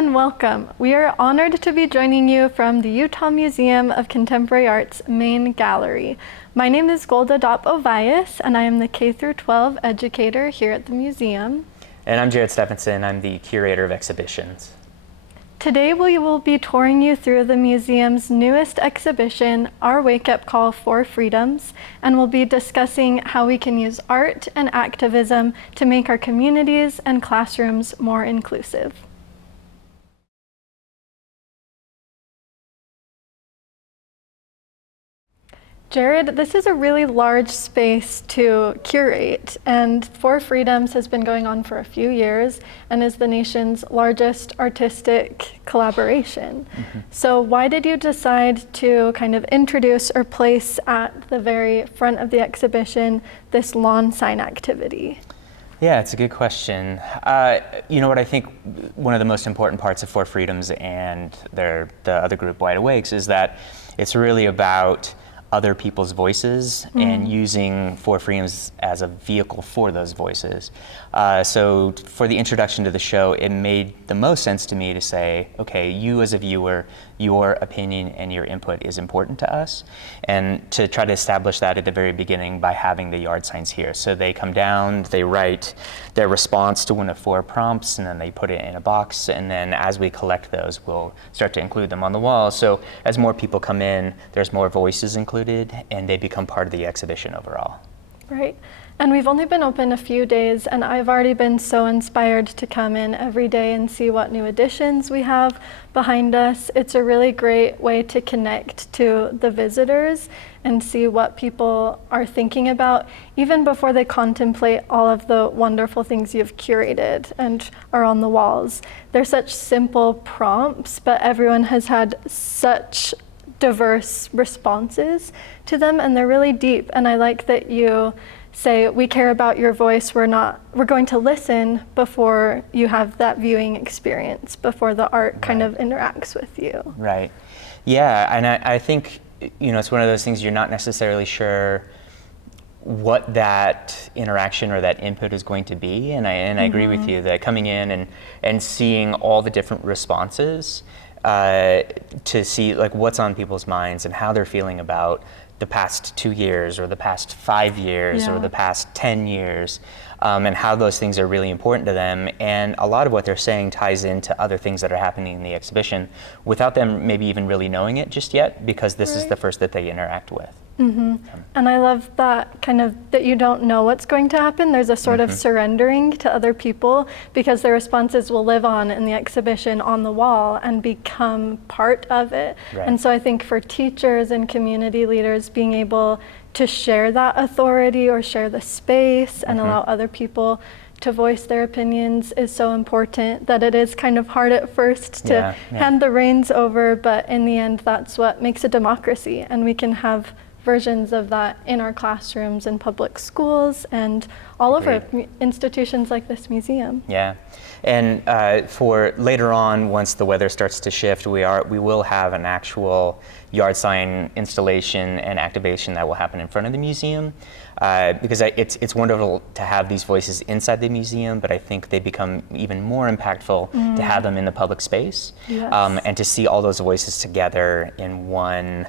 and welcome. We are honored to be joining you from the Utah Museum of Contemporary Art's main gallery. My name is Golda Dopp-Ovias, and I am the K-12 educator here at the museum. And I'm Jared Stephenson. I'm the Curator of Exhibitions. Today we will be touring you through the museum's newest exhibition, Our Wake-Up Call for Freedoms, and we'll be discussing how we can use art and activism to make our communities and classrooms more inclusive. Jared, this is a really large space to curate, and For Freedoms has been going on for a few years and is the nation's largest artistic collaboration. So why did you decide to kind of introduce or place at the very front of the exhibition this lawn sign activity? Yeah, it's a good question. You know what, I think one of the most important parts of For Freedoms and the other group, Wide Awakes, is that it's really about other people's voices and using For Freedoms as a vehicle for those voices. So for the introduction to the show, it made the most sense to me to say, okay, you as a viewer, your opinion and your input is important to us, and to try to establish that at the very beginning by having the yard signs here. So they come down, they write their response to one of 4 prompts, and then they put it in a box, and then as we collect those, we'll start to include them on the wall. So as more people come in, there's more voices included, and they become part of the exhibition overall. Right. And we've only been open a few days, and I've already been so inspired to come in every day and see what new additions we have behind us. It's a really great way to connect to the visitors and see what people are thinking about, even before they contemplate all of the wonderful things you've curated and are on the walls. They're such simple prompts, but everyone has had such diverse responses to them, and they're really deep. And I like that you say, we care about your voice, we're going to listen before you have that viewing experience, before the art kind of interacts with you. Right. Yeah, and I think, you know, it's one of those things you're not necessarily sure what that interaction or that input is going to be, and I agree with you that coming in and seeing all the different responses to see like what's on people's minds and how they're feeling about the past 2 years or the past 5 years or the past 10 years, and how those things are really important to them. And a lot of what they're saying ties into other things that are happening in the exhibition without them maybe even really knowing it just yet, because this is the first that they interact with. And I love that kind of that you don't know what's going to happen. There's a sort of surrendering to other people, because their responses will live on in the exhibition on the wall and become part of it. And so I think for teachers and community leaders, being able to share that authority or share the space and allow other people to voice their opinions is so important, that it is kind of hard at first to hand the reins over, but in the end that's what makes a democracy, and we can have versions of that in our classrooms and public schools and all over institutions like this museum. Yeah, and for later on, once the weather starts to shift, we will have an actual yard sign installation and activation that will happen in front of the museum, because it's wonderful to have these voices inside the museum, but I think they become even more impactful to have them in the public space, and to see all those voices together in one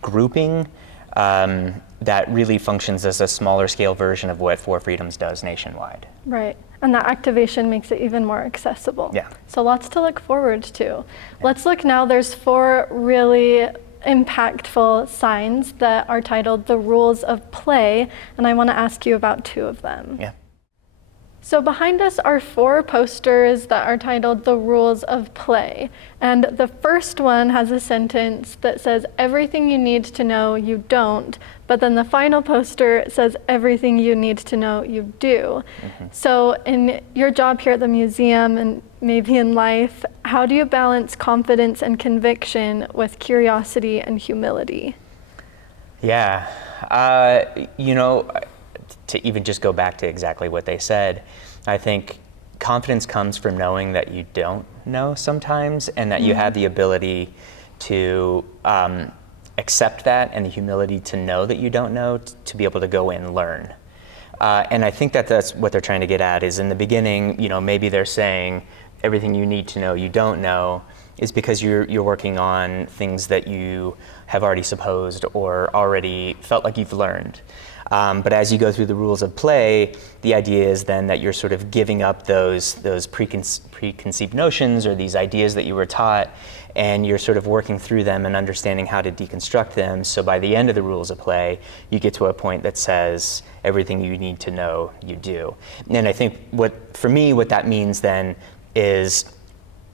grouping that really functions as a smaller scale version of what For Freedoms does nationwide. Right, and that activation makes it even more accessible. Yeah. So lots to look forward to. Let's look now, there's 4 really impactful signs that are titled The Rules of Play, and I want to ask you about 2 of them. Yeah. So behind us are 4 posters that are titled The Rules of Play. And the first one has a sentence that says, everything you need to know you don't, but then the final poster says, everything you need to know you do. So in your job here at the museum and maybe in life, how do you balance confidence and conviction with curiosity and humility? Yeah, you know, to even just go back to exactly what they said, I think confidence comes from knowing that you don't know sometimes, and that you have the ability to accept that, and the humility to know that you don't know, to be able to go in and learn. And I think that that's what they're trying to get at, is in the beginning, you know, maybe they're saying, everything you need to know you don't know is because you're working on things that you have already supposed or already felt like you've learned. But as you go through the rules of play, the idea is then that you're sort of giving up those preconceived notions or these ideas that you were taught, and you're sort of working through them and understanding how to deconstruct them. So by the end of the rules of play, you get to a point that says everything you need to know, you do. And I think for me, what that means then is,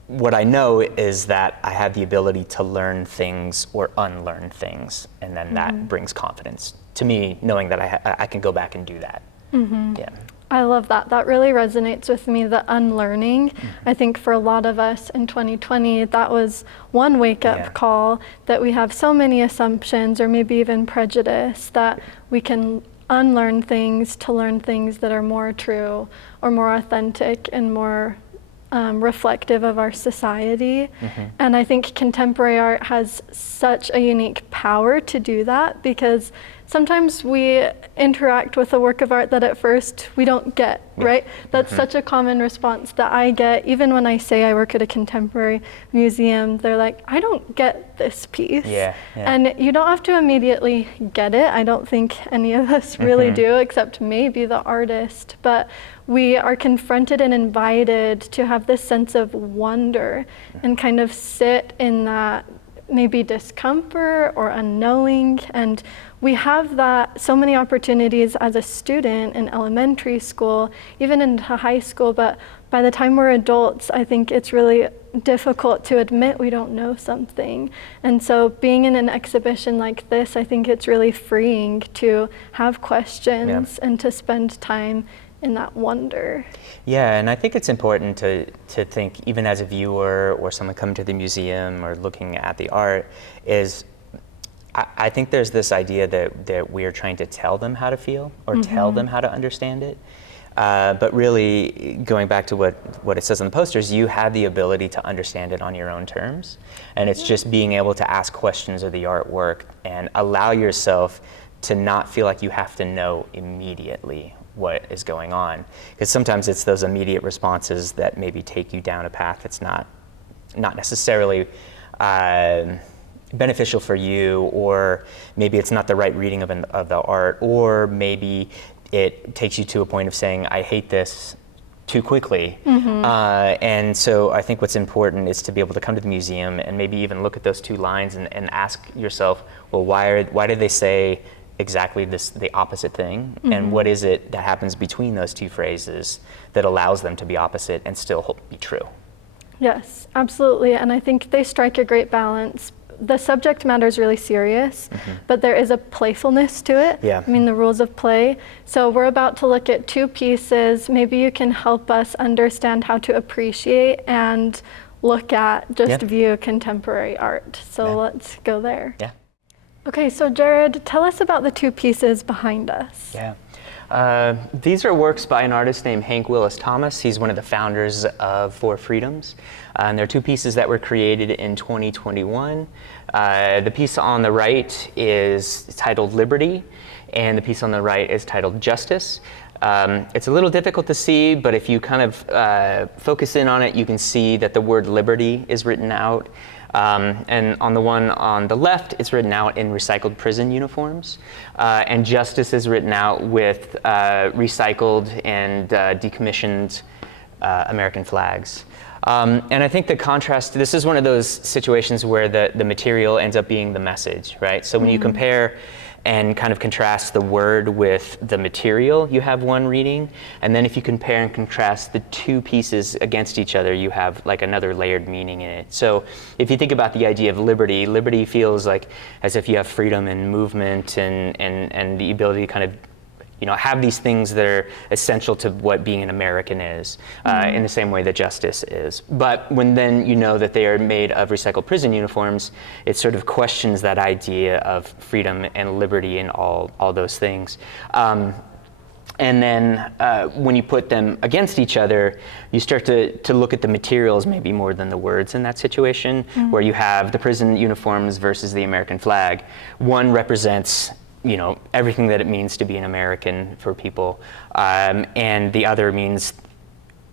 what I know is that I have the ability to learn things or unlearn things, and then that brings confidence to me, knowing that I can go back and do that. Yeah. I love that. That really resonates with me, the unlearning. I think for a lot of us in 2020, that was one wake-up call, that we have so many assumptions or maybe even prejudice, that we can unlearn things to learn things that are more true or more authentic and more reflective of our society. And I think contemporary art has such a unique power to do that, because sometimes we interact with a work of art that at first we don't get, right? That's such a common response that I get. Even when I say I work at a contemporary museum, they're like, I don't get this piece. And you don't have to immediately get it. I don't think any of us really do, except maybe the artist. But we are confronted and invited to have this sense of wonder and kind of sit in that maybe discomfort or unknowing. And we have that so many opportunities as a student in elementary school, even into high school, but by the time we're adults, I think it's really difficult to admit we don't know something. And so being in an exhibition like this, I think it's really freeing to have questions and to spend time in that wonder. Yeah, and I think it's important to think, even as a viewer or someone coming to the museum or looking at the art, is I think there's this idea that we're trying to tell them how to feel or tell them how to understand it. But really, going back to what it says on the posters, you have the ability to understand it on your own terms. And it's just being able to ask questions of the artwork and allow yourself to not feel like you have to know immediately what is going on. Because sometimes it's those immediate responses that maybe take you down a path that's not necessarily beneficial for you, or maybe it's not the right reading of the art, or maybe it takes you to a point of saying, I hate this, too quickly. And so I think what's important is to be able to come to the museum and maybe even look at those two lines and ask yourself, well, why did they say exactly the opposite thing? And what is it that happens between those two phrases that allows them to be opposite and still be true? Yes, absolutely. And I think they strike a great balance. The subject matter is really serious, but there is a playfulness to it. I mean, the rules of play. So we're about to look at two pieces. Maybe you can help us understand how to appreciate and look at, just view contemporary art. So let's go there. Okay, so Jared, tell us about the two pieces behind us. These are works by an artist named Hank Willis Thomas. He's one of the founders of Four Freedoms. And they're two pieces that were created in 2021. The piece on the right is titled Liberty, and the piece on the right is titled Justice. It's a little difficult to see, but if you kind of focus in on it, you can see that the word liberty is written out. And on the one on the left, it's written out in recycled prison uniforms. And justice is written out with recycled and decommissioned American flags. And I think the contrast, this is one of those situations where the material ends up being the message, right? So when you compare and kind of contrast the word with the material, you have one reading. And then if you compare and contrast the two pieces against each other, you have like another layered meaning in it. So if you think about the idea of liberty, liberty feels like as if you have freedom and movement and the ability to kind of have these things that are essential to what being an American is, in the same way that justice is. But when then you know that they are made of recycled prison uniforms, it sort of questions that idea of freedom and liberty and all those things. And then when you put them against each other, you start to look at the materials maybe more than the words in that situation, where you have the prison uniforms versus the American flag. One represents everything that it means to be an American for people, and the other means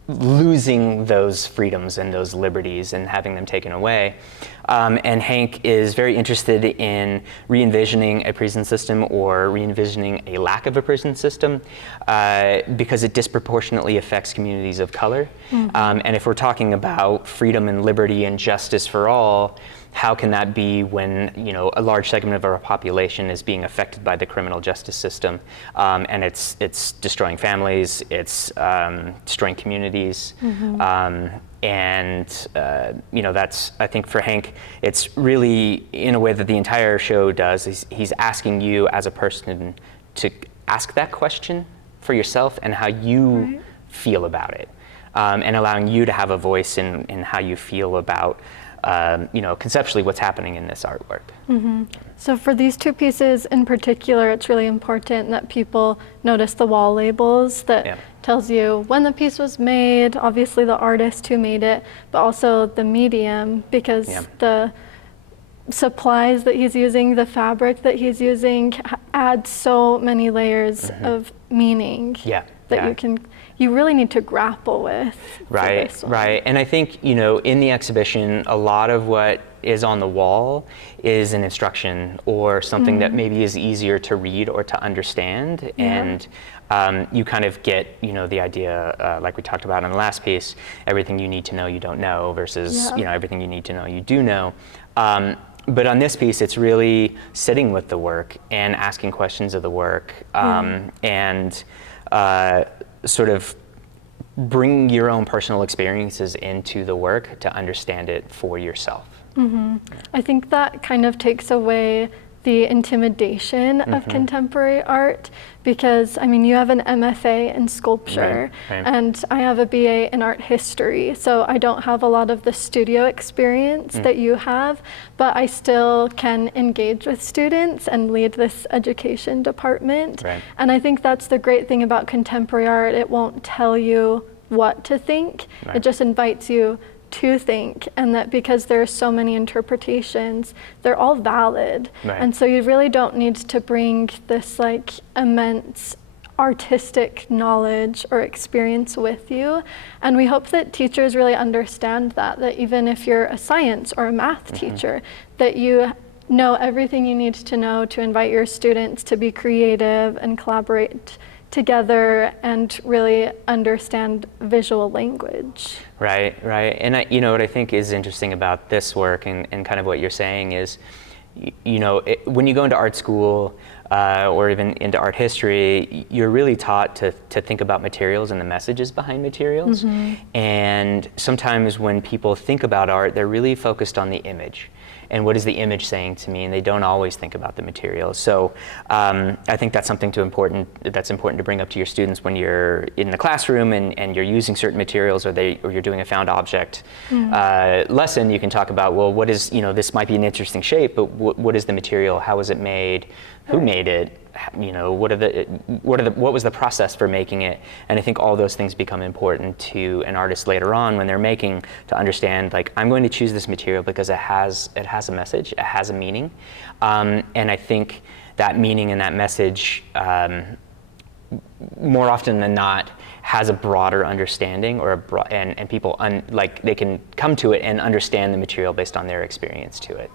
losing those freedoms and those liberties and having them taken away. And Hank is very interested in re-envisioning a prison system or re-envisioning a lack of a prison system because it disproportionately affects communities of color. And if we're talking about freedom and liberty and justice for all, how can that be when, you know, a large segment of our population is being affected by the criminal justice system, and it's destroying families, it's destroying communities, and you know, that's, I think for Hank, it's really in a way that the entire show does. He's asking you as a person to ask that question for yourself and how you feel about it, and allowing you to have a voice in how you feel about. You know, conceptually what's happening in this artwork. So for these two pieces in particular, it's really important that people notice the wall labels that tells you when the piece was made, obviously the artist who made it, but also the medium, because the supplies that he's using, the fabric that he's using adds so many layers of meaning that you really need to grapple with. Right. And I think, you know, in the exhibition, a lot of what is on the wall is an instruction or something that maybe is easier to read or to understand. And you kind of get, you know, the idea, like we talked about in the last piece, everything you need to know you don't know versus, you know, everything you need to know you do know. But on this piece, it's really sitting with the work and asking questions of the work, and sort of bring your own personal experiences into the work to understand it for yourself. I think that kind of takes away the intimidation of contemporary art, because I mean, you have an MFA in sculpture and I have a BA in art history, so I don't have a lot of the studio experience that you have, but I still can engage with students and lead this education department. And I think that's the great thing about contemporary art. It won't tell you what to think, it just invites you to think, and that because there are so many interpretations, they're all valid. And so you really don't need to bring this like immense artistic knowledge or experience with you. And we hope that teachers really understand that even if you're a science or a math teacher, that you know everything you need to know to invite your students to be creative and collaborate together and really understand visual language. Right. And you know, what I think is interesting about this work and kind of what you're saying is, you know, when you go into art school or even into art history, you're really taught to think about materials and the messages behind materials. And sometimes when people think about art, they're really focused on the image. And what is the image saying to me? And they don't always think about the material. So I think that's something that's important to bring up to your students when you're in the classroom and you're using certain materials, or you're doing a found object lesson. You can talk about, well, what is, you know, this might be an interesting shape, but what is the material? How was it made? Who made it? You know, what was the process for making it? And I think all those things become important to an artist later on when they're making, to understand, like, I'm going to choose this material because it has a message, it has a meaning, and I think that meaning and that message, more often than not, has a broader understanding, or and people like they can come to it and understand the material based on their experience to it.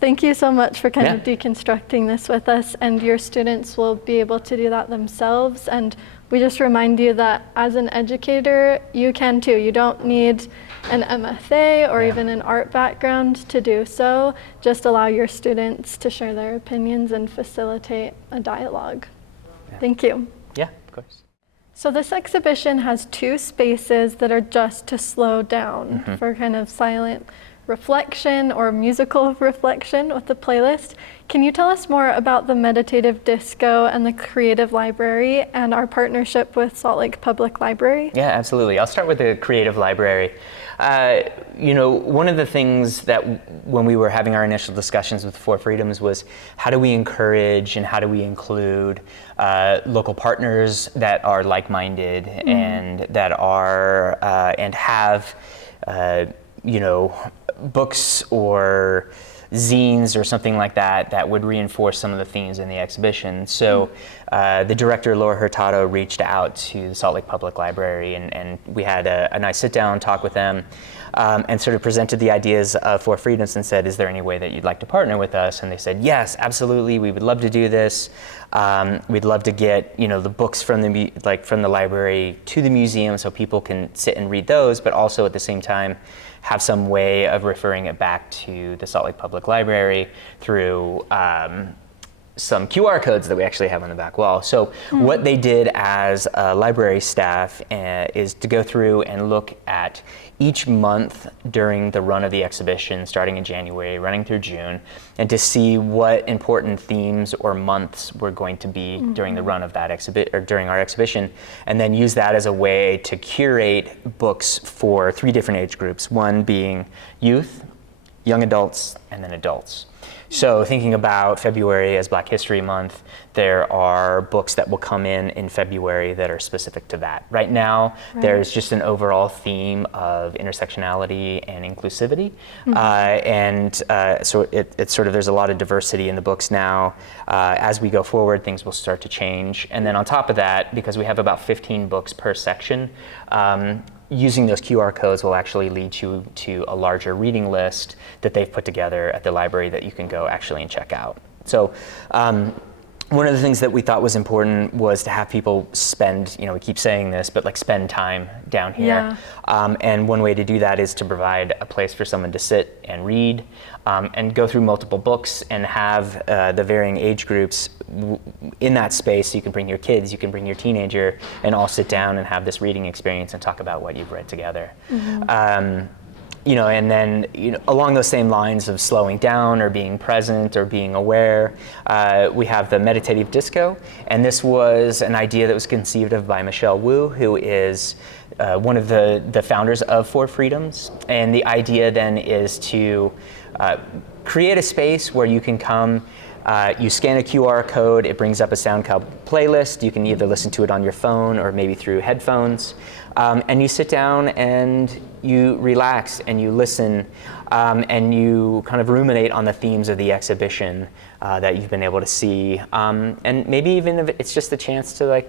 Thank you so much for kind of deconstructing this with us, and your students will be able to do that themselves. And we just remind you that as an educator, you can too. You don't need an MFA or even an art background to do so. Just allow your students to share their opinions and facilitate a dialogue. Thank you. Yeah, of course. So this exhibition has two spaces that are just to slow down for kind of silent reflection or musical reflection with the playlist. Can you tell us more about the Meditative Disco and the Creative Library and our partnership with Salt Lake Public Library? Yeah, absolutely. I'll start with the Creative Library. You know, one of the things that when we were having our initial discussions with Four Freedoms was, how do we encourage and how do we include local partners that are like-minded and that are and have you know, books or zines or something like that that would reinforce some of the themes in the exhibition. So the director, Laura Hurtado, reached out to the Salt Lake Public Library, and we had a nice sit-down talk with them, and sort of presented the ideas of Four Freedoms and said, is there any way that you'd like to partner with us? And they said, yes, absolutely, we would love to do this. We'd love to get the books from the library to the museum so people can sit and read those, but also at the same time have some way of referring it back to the Salt Lake Public Library through some QR codes that we actually have on the back wall. So what they did as library staff is to go through and look at each month during the run of the exhibition, starting in January, running through June, and to see what important themes or months were going to be during the run of that exhibit or during our exhibition, and then use that as a way to curate books for 3 different age groups, one being youth, young adults, and then adults. So thinking about February as Black History Month, there are books that will come in February that are specific to that. Right now, there's just an overall theme of intersectionality and inclusivity. So it's sort of, there's a lot of diversity in the books now. As we go forward, things will start to change. And then on top of that, because we have about 15 books per section, using those QR codes will actually lead you to a larger reading list that they've put together at the library that you can go actually and check out. So one of the things that we thought was important was to have people spend, we keep saying this, but spend time down here. And one way to do that is to provide a place for someone to sit and read and go through multiple books and have the varying age groups in that space. So you can bring your kids, you can bring your teenager, and all sit down and have this reading experience and talk about what you've read together. And then along those same lines of slowing down or being present or being aware, we have the Meditative Disco, and this was an idea that was conceived of by Michelle Wu, who is one of the founders of Four Freedoms. And the idea then is to create a space where you can come. You scan a QR code, it brings up a SoundCloud playlist. You can either listen to it on your phone or maybe through headphones. And you sit down and you relax and you listen and you kind of ruminate on the themes of the exhibition that you've been able to see. And maybe even if it's just a chance to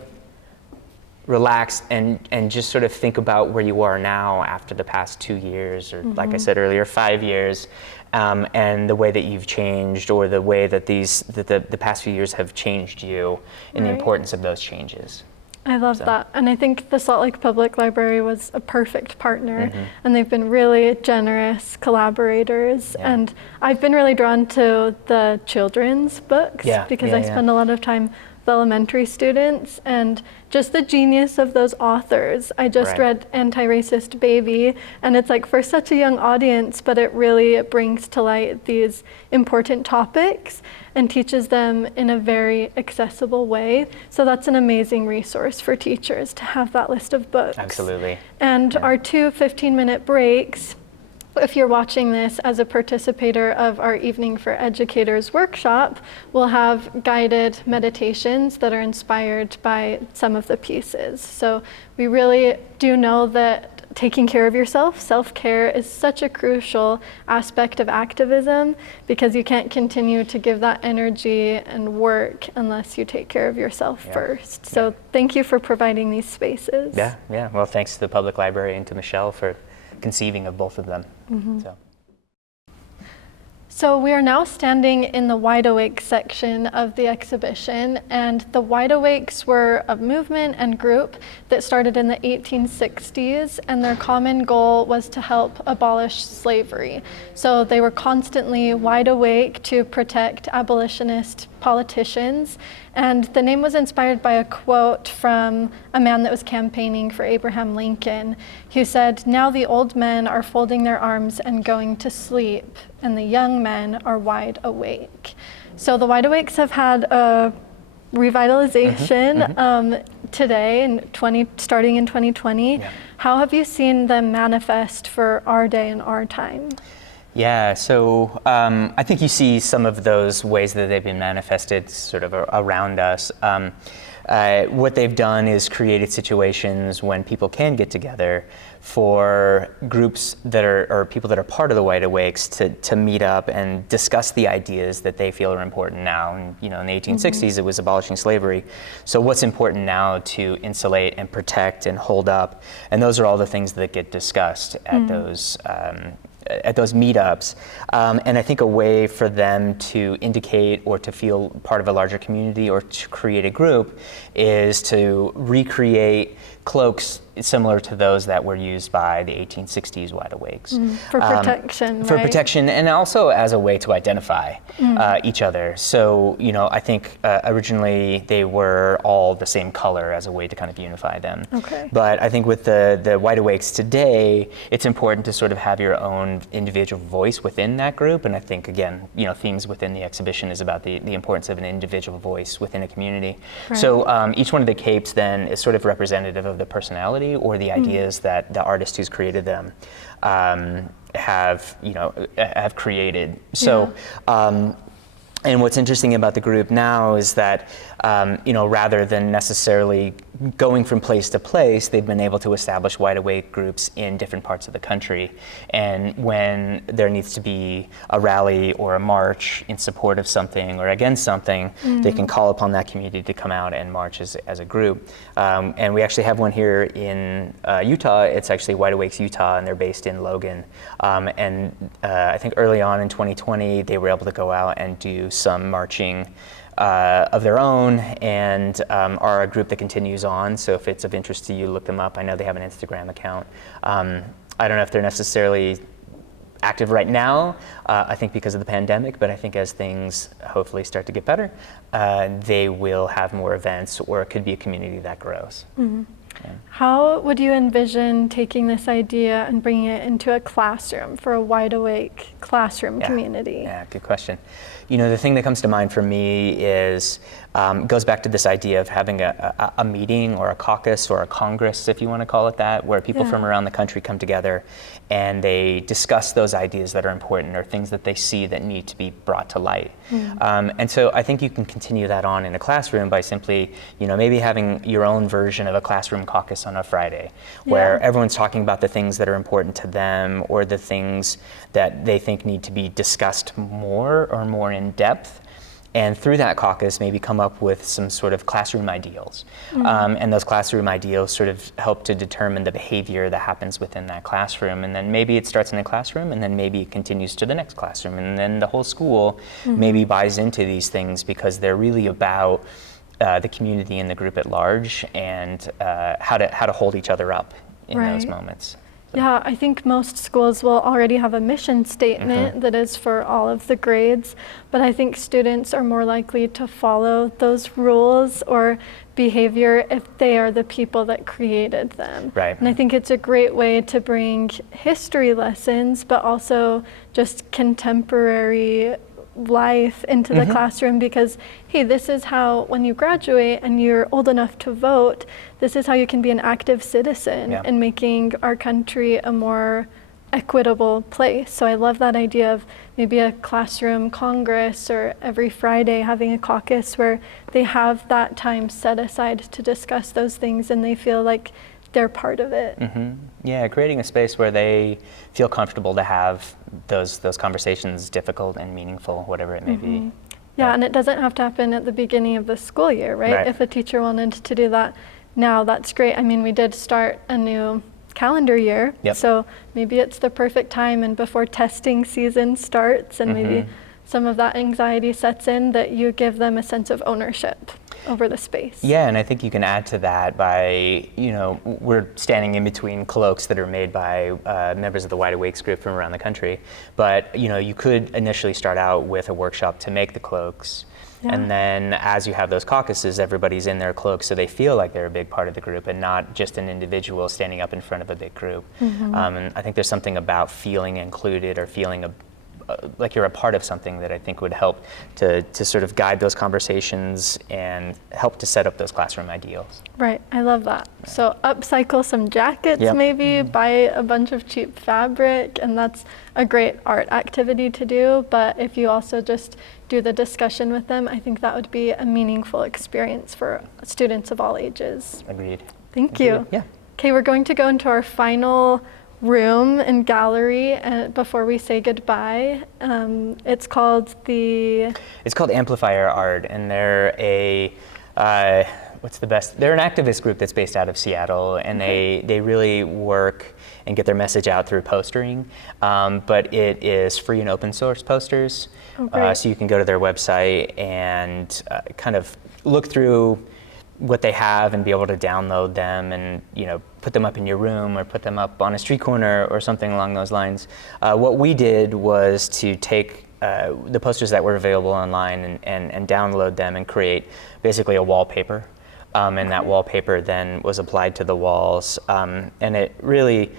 relax and just sort of think about where you are now after the past 2 years, or like I said earlier, 5 years. And the way that you've changed, or the way that the past few years have changed you, and the importance of those changes. I love that. And I think the Salt Lake Public Library was a perfect partner, and they've been really generous collaborators. And I've been really drawn to the children's books because I spend a lot of time with elementary students, and just the genius of those authors. I just read Anti-Racist Baby, and it's for such a young audience, but it really brings to light these important topics and teaches them in a very accessible way. So that's an amazing resource for teachers to have that list of books. Absolutely. And our 2 15-minute breaks, if you're watching this as a participator of our Evening for Educators workshop, we'll have guided meditations that are inspired by some of the pieces. So we really do know that taking care of yourself, self-care, is such a crucial aspect of activism, because you can't continue to give that energy and work unless you take care of yourself first. So thank you for providing these spaces. Yeah. Well, thanks to the Public Library and to Michelle for conceiving of both of them. So we are now standing in the Wide Awake section of the exhibition, and the Wide Awakes were a movement and group that started in the 1860s, and their common goal was to help abolish slavery. So they were constantly wide awake to protect abolitionist politicians, and the name was inspired by a quote from a man that was campaigning for Abraham Lincoln, who said, "Now the old men are folding their arms and going to sleep, and the young men are wide awake." So the Wide Awakes have had a revitalization today, starting in 2020. How have you seen them manifest for our day and our time? Yeah, so I think you see some of those ways that they've been manifested sort of around us. what they've done is created situations when people can get together for groups that are, or people that are part of the Wide Awakes to meet up and discuss the ideas that they feel are important now. And, you know, in the 1860s, it was abolishing slavery. So what's important now to insulate and protect and hold up? And those are all the things that get discussed at those meetups. And I think a way for them to indicate or to feel part of a larger community or to create a group is to recreate cloaks similar to those that were used by the 1860s Wide Awakes. For protection, For right? protection, and also as a way to identify each other. So, you know, I think originally they were all the same color as a way to kind of unify them. Okay. But I think with the Wide Awakes today, it's important to sort of have your own individual voice within that group. And I think, again, you know, themes within the exhibition is about the importance of an individual voice within a community. Right. So each one of the capes then is sort of representative of the personality or the ideas that the artist who's created them have created. So. And what's interesting about the group now is that, you know, rather than necessarily going from place to place, they've been able to establish wide awake groups in different parts of the country. And when there needs to be a rally or a march in support of something or against something, they can call upon that community to come out and march as a group. And we actually have one here in Utah. It's actually Wide Awakes Utah, and they're based in Logan. And I think early on in 2020, they were able to go out and do some marching of their own, and are a group that continues on. So if it's of interest to you, look them up. I know they have an Instagram account. I don't know if they're necessarily active right now, I think because of the pandemic, but I think as things hopefully start to get better, they will have more events, or it could be a community that grows. Yeah. How would you envision taking this idea and bringing it into a classroom for a wide awake classroom community? Yeah, good question. You know, the thing that comes to mind for me is, goes back to this idea of having a meeting or a caucus or a congress, if you want to call it that, where people from around the country come together and they discuss those ideas that are important or things that they see that need to be brought to light. And so I think you can continue that on in a classroom by simply, you know, maybe having your own version of a classroom caucus on a Friday, where everyone's talking about the things that are important to them or the things that they think need to be discussed more or more in depth. And through that caucus, maybe come up with some sort of classroom ideals. And those classroom ideals sort of help to determine the behavior that happens within that classroom. And then maybe it starts in the classroom, and then maybe it continues to the next classroom. And then the whole school maybe buys into these things because they're really about the community and the group at large, and how to hold each other up in those moments. Yeah, I think most schools will already have a mission statement that is for all of the grades, but I think students are more likely to follow those rules or behavior if they are the people that created them. Right. And I think it's a great way to bring history lessons, but also just contemporary life into the classroom, because hey, this is how, when you graduate and you're old enough to vote, this is how you can be an active citizen in making our country a more equitable place. So I love that idea of maybe a classroom congress, or every Friday having a caucus where they have that time set aside to discuss those things and they feel like they're part of it. Yeah, creating a space where they feel comfortable to have those conversations, difficult and meaningful, whatever it may be. Yeah, and it doesn't have to happen at the beginning of the school year, right? If a teacher wanted to do that now, that's great. I mean, we did start a new calendar year, so maybe it's the perfect time, and before testing season starts and maybe some of that anxiety sets in, that you give them a sense of ownership over the space. Yeah, and I think you can add to that by, you know, we're standing in between cloaks that are made by members of the Wide Awakes group from around the country, but, you know, you could initially start out with a workshop to make the cloaks. And then as you have those caucuses, everybody's in their cloaks, so they feel like they're a big part of the group and not just an individual standing up in front of a big group. And I think there's something about feeling included or feeling like you're a part of something that I think would help to sort of guide those conversations and help to set up those classroom ideals. Right, I love that. So upcycle some jackets, Yep. maybe buy a bunch of cheap fabric, and that's a great art activity to do. But if you also just do the discussion with them, I think that would be a meaningful experience for students of all ages. Agreed. Thank you. Yeah. Okay, we're going to go into our final room and gallery before we say goodbye. It's called Amplifier Art, and they're they're an activist group that's based out of Seattle, and they really work and get their message out through postering, but it is free and open source posters. So you can go to their website and kind of look through what they have and be able to download them and put them up in your room or put them up on a street corner or something along those lines. What we did was to take the posters that were available online and download them and create basically a wallpaper. And that wallpaper then was applied to the walls. And it really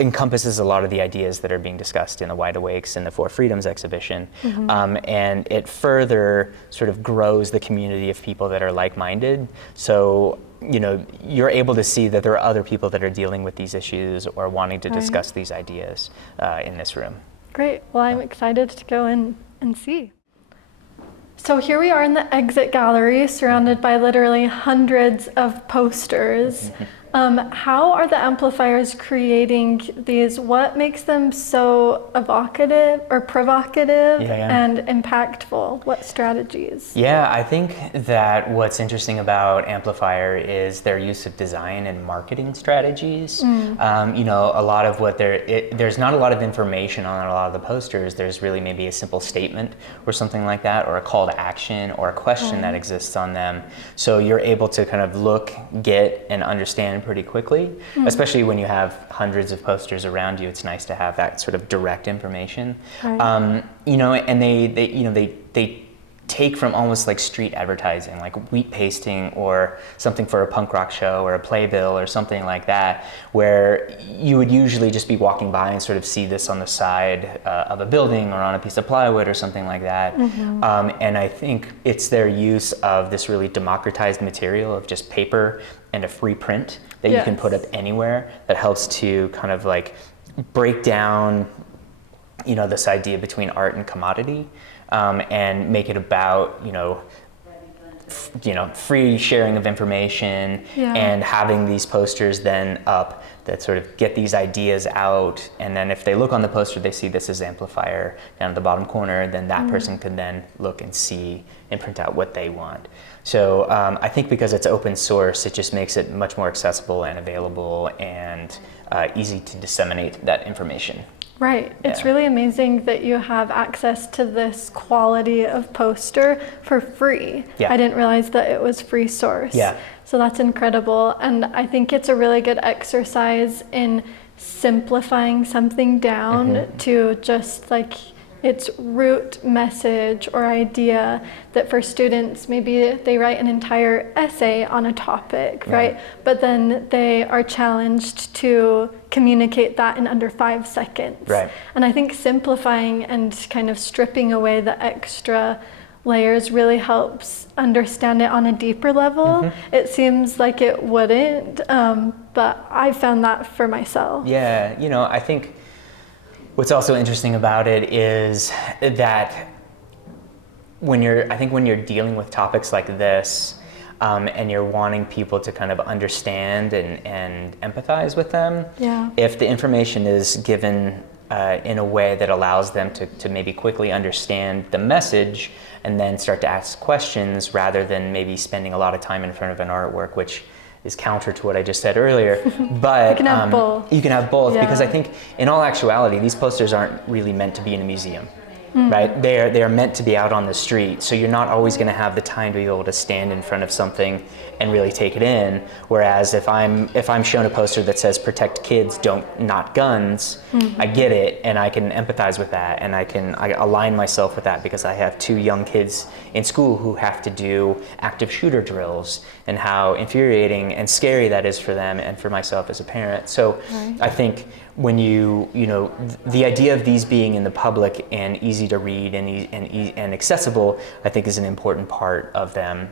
encompasses a lot of the ideas that are being discussed in the Wide Awakes and the Four Freedoms exhibition. And it further sort of grows the community of people that are like-minded. So, you're able to see that there are other people that are dealing with these issues or wanting to discuss these ideas in this room. Great. Well, I'm excited to go in and see. So here we are in the exit gallery, surrounded by literally hundreds of posters. How are the amplifiers creating these? What makes them so evocative or provocative and impactful? What strategies? Yeah, I think that what's interesting about Amplifier is their use of design and marketing strategies. A lot of what there's not a lot of information on a lot of the posters. There's really maybe a simple statement or something like that, or a call to action or a question that exists on them. So you're able to kind of look, get, and understand pretty quickly, especially when you have hundreds of posters around you. It's nice to have that sort of direct information. And they take from almost like street advertising, like wheat pasting or something for a punk rock show or a playbill or something like that, where you would usually just be walking by and sort of see this on the side of a building or on a piece of plywood or something like that. And I think it's their use of this really democratized material of just paper and a free print that you can put up anywhere that helps to kind of like break down this idea between art and commodity, and make it about free sharing of information and having these posters then up that sort of get these ideas out. And then if they look on the poster, they see this is Amplifier down at the bottom corner, then that person could then look and see and print out what they want. So I think because it's open source, it just makes it much more accessible and available and easy to disseminate that information. Right. It's really amazing that you have access to this quality of poster for free. I didn't realize that it was free source. So that's incredible. And I think it's a really good exercise in simplifying something down to just like its root message or idea, that for students, maybe they write an entire essay on a topic, right? But then they are challenged to communicate that in under 5 seconds. And I think simplifying and kind of stripping away the extra layers really helps understand it on a deeper level. It seems like it wouldn't, but I found that for myself. I think what's also interesting about it is that when you're dealing with topics like this, and you're wanting people to kind of understand and empathize with them, if the information is given in a way that allows them to maybe quickly understand the message and then start to ask questions rather than maybe spending a lot of time in front of an artwork, which is counter to what I just said earlier. But you can have both. You can have both, because I think in all actuality, these posters aren't really meant to be in a museum. Right? They are meant to be out on the street, so you're not always going to have the time to be able to stand in front of something and really take it in. Whereas if I'm shown a poster that says "Protect kids, not guns," I get it, and I can empathize with that, and I align myself with that because I have 2 young kids in school who have to do active shooter drills, and how infuriating and scary that is for them and for myself as a parent. So I think when you know, the idea of these being in the public and easy to read and accessible, I think is an important part of them.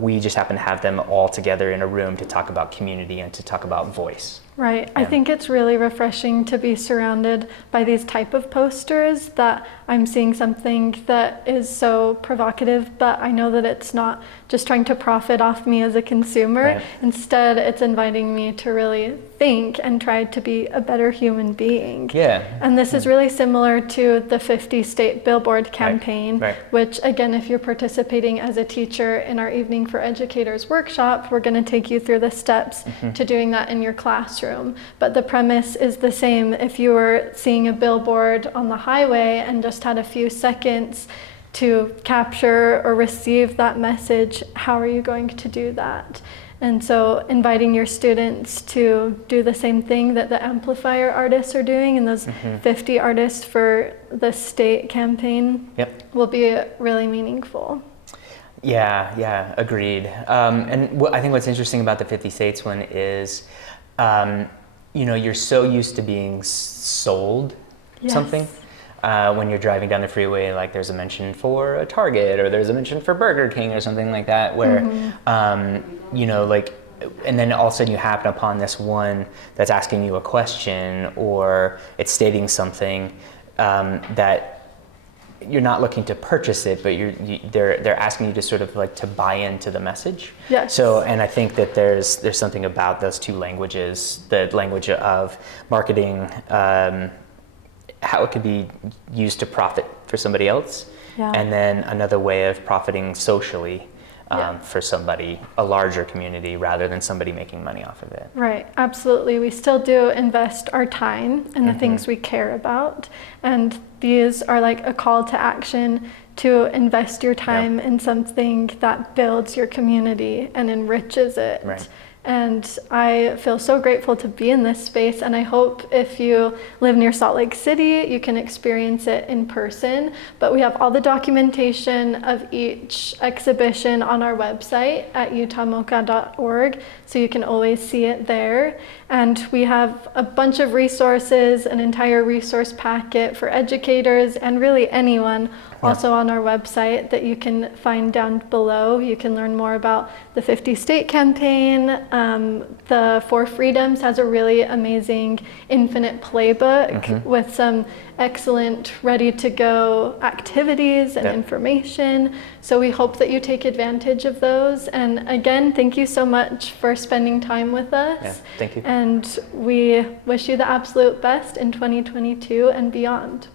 We just happen to have them all together in a room to talk about community and to talk about voice. Right. Yeah. I think it's really refreshing to be surrounded by these type of posters, that I'm seeing something that is so provocative, but I know that it's not just trying to profit off me as a consumer. Right. Instead, it's inviting me to really think and try to be a better human being. Yeah. And this is really similar to the 50 state billboard campaign, Right. which again, if you're participating as a teacher in our Evening for Educators workshop, we're going to take you through the steps to doing that in your classroom. But the premise is the same. If you were seeing a billboard on the highway and just had a few seconds to capture or receive that message, how are you going to do that? And so inviting your students to do the same thing that the Amplifier artists are doing, and those 50 artists for the state campaign will be really meaningful. Yeah, agreed. And I think what's interesting about the 50 states one is, you know, you're so used to being sold something. When you're driving down the freeway, like there's a mention for a Target or there's a mention for Burger King or something like that, where, you know, like, and then all of a sudden you happen upon this one that's asking you a question, or it's stating something that you're not looking to purchase it, but they're asking you to sort of like to buy into the message. Yes. So, and I think that there's something about those two languages, the language of marketing, how it could be used to profit for somebody else, and then another way of profiting socially for somebody, a larger community, rather than somebody making money off of it. Right, absolutely. We still do invest our time in the things we care about, and these are like a call to action to invest your time in something that builds your community and enriches it. Right. And I feel so grateful to be in this space, and I hope if you live near Salt Lake City, you can experience it in person. But we have all the documentation of each exhibition on our website at utahmocha.org, so you can always see it there. And we have a bunch of resources, an entire resource packet for educators and really anyone, also on our website, that you can find down below. You can learn more about the 50 state campaign. The Four Freedoms has a really amazing infinite playbook with some excellent ready to go activities and information. So we hope that you take advantage of those. And again, thank you so much for spending time with us. Yeah, thank you. And we wish you the absolute best in 2022 and beyond.